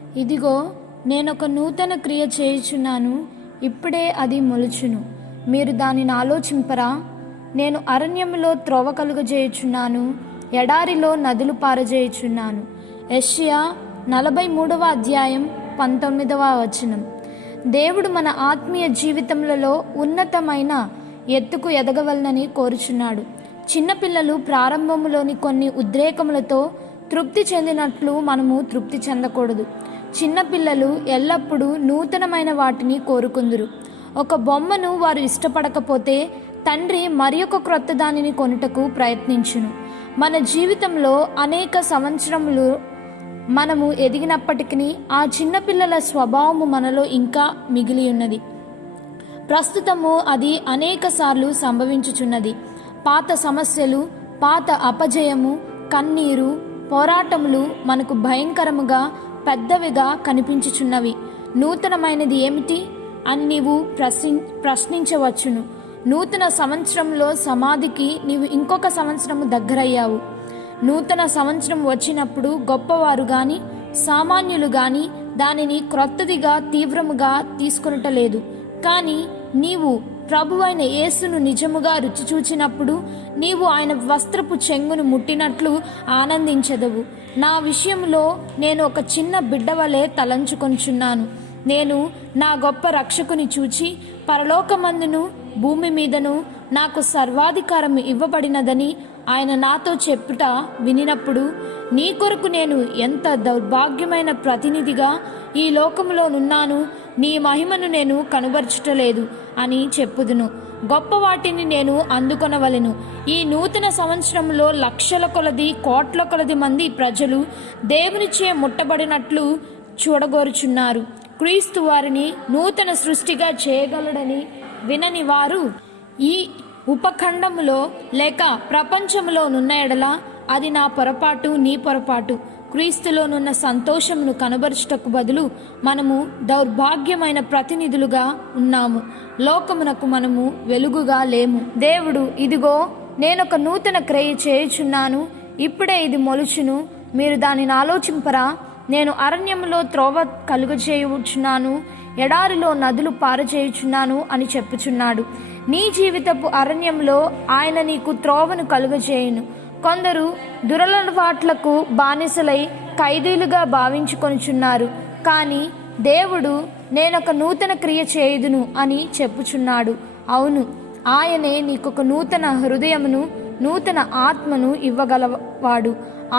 ఇదిగో నేనొక నూతన క్రియ చేయుచున్నాను, ఇప్పుడే అది మొలుచును, మీరు దానిని ఆలోచింపరా? నేను అరణ్యములో త్రోవ కలుగజేయుచున్నాను, ఎడారిలో నదులు పారజేయుచున్నాను. యెషయా 43:19. దేవుడు మన ఆత్మీయ జీవితములలో ఉన్నతమైన ఎత్తుకు ఎదగవలనని కోరుచున్నాడు. చిన్నపిల్లలు ప్రారంభములోని కొన్ని ఉద్రేకములతో తృప్తి చెందినట్లు మనము తృప్తి చెందకూడదు. చిన్నపిల్లలు ఎల్లప్పుడూ నూతనమైన వాటిని కోరుకుందురు. ఒక బొమ్మను వారు ఇష్టపడకపోతే తండ్రి మరి ఒక క్రొత్త దానిని కొనుటకు ప్రయత్నించును. మన జీవితంలో అనేక సంవత్సరములు మనము ఎదిగినప్పటికీ ఆ చిన్నపిల్లల స్వభావము మనలో ఇంకా మిగిలి ఉన్నది. ప్రస్తుతము అది అనేక సార్లు సంభవించుచున్నది. పాత సమస్యలు, పాత అపజయము, కన్నీరు, పోరాటములు మనకు భయంకరముగా పెద్దవిగా కనిపించుచున్నవి. నూతనమైనది ఏమిటి అని నీవు ప్రశ్నించవచ్చును. నూతన సంవత్సరంలో సమాధికి నీవు ఇంకొక సంవత్సరము దగ్గరయ్యావు. నూతన సంవత్సరం వచ్చినప్పుడు గొప్పవారు గాని సామాన్యులు గాని దానిని క్రొత్తదిగా తీవ్రముగా తీసుకొనటలేదు. కానీ నీవు ప్రభువైన యేసును నిజముగా రుచి చూచినప్పుడు నీవు ఆయన వస్త్రపు చెంగును ముట్టినట్లు ఆనందించదవు. నా విషయంలో నేను ఒక చిన్న బిడ్డ వలె తలంచుకొంచున్నాను. నేను నా గొప్ప రక్షకుని చూచి పరలోకమందును భూమి మీదను నాకు సర్వాధికారం ఇవ్వబడినదని ఆయన నాతో చెప్పుట వినినప్పుడు నీ కొరకు నేను ఎంత దౌర్భాగ్యమైన ప్రతినిధిగా ఈ లోకములోనున్నాను, నీ మహిమను నేను కనుబర్చుటలేదు అని చెప్పుదును. గొప్ప వాటిని నేను అందుకొనవలెను. ఈ నూతన సంవత్సరంలో లక్షల కొలది కోట్ల కొలది మంది ప్రజలు దేవునిచే ముట్టబడినట్లు చూడగోరుచున్నారు. క్రీస్తు వారిని నూతన సృష్టిగా చేయగలడని వినని వారు ఈ ఉపఖండములో లేక ప్రపంచములోనున్న ఎడల అది నా పొరపాటు, నీ పొరపాటు. క్రీస్తులోనున్న సంతోషమును కనబరుచుటకు బదులు మనము దౌర్భాగ్యమైన ప్రతినిధులుగా ఉన్నాము. లోకమునకు మనము వెలుగుగా లేము. దేవుడు, ఇదిగో నేనొక నూతన క్రియ చేయుచున్నాను, ఇప్పుడే ఇది మొలుచును, మీరు దానిని ఆలోచింపరా? నేను అరణ్యములో త్రోవ కలుగజేయుచున్నాను, ఎడారిలో నదులు పారజేయుచున్నాను అని చెప్పుచున్నాడు. నీ జీవితపు అరణ్యంలో ఆయన నీకు త్రోవను కలుగజేయును. కొందరు దురలవాట్లకు బానిసలై ఖైదీలుగా భావించుకొనుచున్నారు. కానీ దేవుడు నేనొక నూతన క్రియ చేయుదును అని చెప్పుచున్నాడు. అవును, ఆయనే నీకొక నూతన హృదయమును నూతన ఆత్మను ఇవ్వగలవాడు.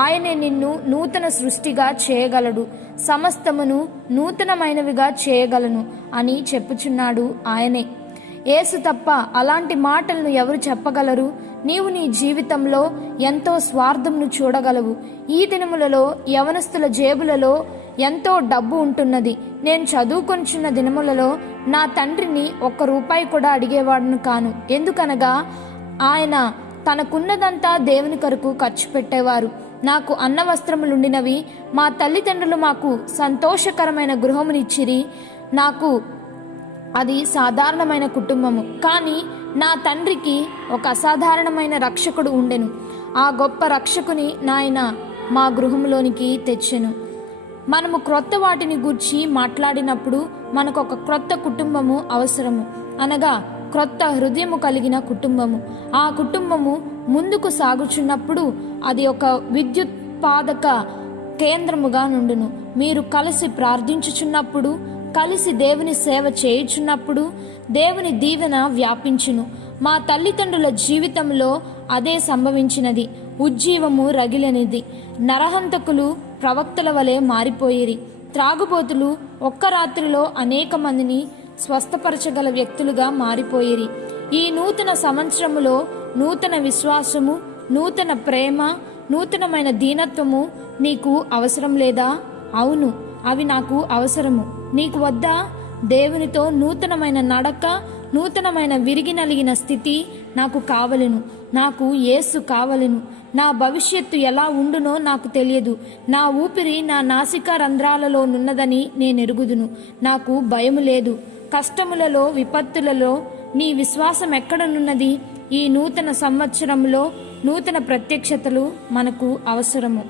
ఆయనే నిన్ను నూతన సృష్టిగా చేయగలడు, సమస్తమును నూతనమైనవిగా చేయగలను అని చెప్పుచున్నాడు ఆయనే. యేసు తప్ప అలాంటి మాటలను ఎవరు చెప్పగలరు? నీవు నీ జీవితంలో ఎంతో స్వార్థంను చూడగలవు. ఈ దినములలో యవనస్తుల జేబులలో ఎంతో డబ్బు ఉంటున్నది. నేను చదువుకొనిచున్న దినములలో నా తండ్రిని ₹1 కూడా అడిగేవాడును కాను. ఎందుకనగా ఆయన తనకున్నదంతా దేవుని కొరకు ఖర్చు పెట్టేవారు. నాకు అన్న వస్త్రములుండినవి, మా తల్లిదండ్రులు మాకు సంతోషకరమైన గృహమునిచ్చిరి. నాకు అది సాధారణమైన కుటుంబము. కానీ నా తండ్రికి ఒక అసాధారణమైన రక్షకుడు ఉండెను. ఆ గొప్ప రక్షకుని నాయన మా గృహంలోనికి తెచ్చెను. మనము క్రొత్త వాటిని గూర్చి మాట్లాడినప్పుడు మనకు ఒక క్రొత్త కుటుంబము అవసరము, అనగా క్రొత్త హృదయము కలిగిన కుటుంబము. ఆ కుటుంబము ముందుకు సాగుచున్నప్పుడు అది ఒక విద్యుత్పాదక కేంద్రముగా నుండును. మీరు కలిసి ప్రార్థించుచున్నప్పుడు, కలిసి దేవుని సేవ చేయుచున్నప్పుడు దేవుని దీవెన వ్యాపించును. మా తల్లిదండ్రుల జీవితంలో అదే సంభవించినది. ఉజ్జీవము రగిలినది. నరహంతకులు ప్రవక్తల వలె మారిపోయిరి. త్రాగుబోతులు ఒక్క రాత్రిలో అనేక మందిని స్వస్థపరచగల వ్యక్తులుగా మారిపోయిరి. ఈ నూతన సంవత్సరములో నూతన విశ్వాసము, నూతన ప్రేమ, నూతనమైన దీనత్వము నీకు అవసరం లేదా? అవును, అవి నాకు అవసరము. నీకు వద్దా? దేవునితో నూతనమైన నడక, నూతనమైన విరిగి నలిగిన స్థితి నాకు కావలెను. నాకు యేసు కావలెను. నా భవిష్యత్తు ఎలా ఉండునో నాకు తెలియదు. నా ఊపిరి నా నాసికా రంధ్రాలలోనున్నదని నేనెరుగుదును. నాకు భయము లేదు. కష్టములలో, విపత్తులలో నీ విశ్వాసం ఎక్కడనున్నది? ఈ నూతన సంవత్సరంలో నూతన ప్రత్యక్షతలు మనకు అవసరము.